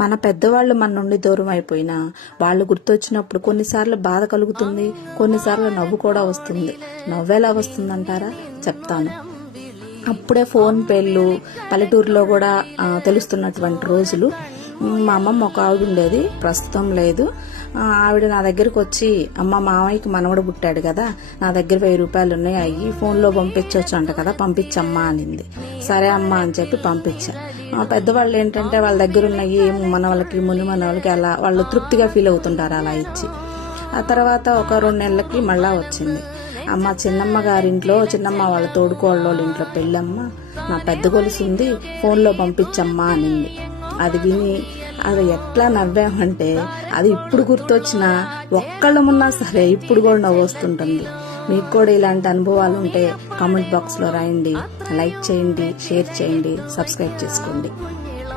మన పెద్దవాళ్ళు మన నుండి దూరం అయిపోయినా వాళ్ళు గుర్తొచ్చినప్పుడు కొన్నిసార్లు బాధ కలుగుతుంది, కొన్నిసార్లు నవ్వు కూడా వస్తుంది. నవ్వేలా వస్తుందంటారా? చెప్తాను. అప్పుడే ఫోన్ పేర్లు పల్లెటూరులో కూడా తెలుస్తున్నటువంటి రోజులు. మా అమ్మమ్మ ఒక ఆవిడ ఉండేది, ప్రస్తుతం లేదు. ఆవిడ నా దగ్గరకు వచ్చి, అమ్మ మామయ్యకి మనవడు పుట్టాడు కదా, నా దగ్గర 1000 రూపాయలు ఉన్నాయి, అయ్యి ఫోన్లో పంపించవచ్చు అంట కదా, పంపించమ్మా అనింది. సరే అమ్మా అని చెప్పి పంపించా. పెద్దవాళ్ళు ఏంటంటే వాళ్ళ దగ్గర ఉన్నాయి మన వాళ్ళకి ముని మన వాళ్ళకి అలా వాళ్ళు తృప్తిగా ఫీల్ అవుతుంటారు అలా ఇచ్చి. ఆ తర్వాత ఒక 2 నెలలకి మళ్ళా వచ్చింది. అమ్మ చిన్నమ్మ గారింట్లో, చిన్నమ్మ వాళ్ళ తోడుకోళ్ళ ఇంట్లో పెళ్ళమ్మ, నా పెద్ద గొలుసు ఉంది, ఫోన్లో పంపించమ్మా అనింది. అది విని అది ఎట్లా నవ్వామంటే, అది ఇప్పుడు గుర్తొచ్చినా ఒక్కళ్ళమున్నా సరే ఇప్పుడు కూడా నవ్వు వస్తుంటుంది. మీకు కూడా ఇలాంటి అనుభవాలు ఉంటే కామెంట్ బాక్స్లో రాయండి, లైక్ చేయండి, షేర్ చేయండి, సబ్స్క్రైబ్ చేసుకోండి.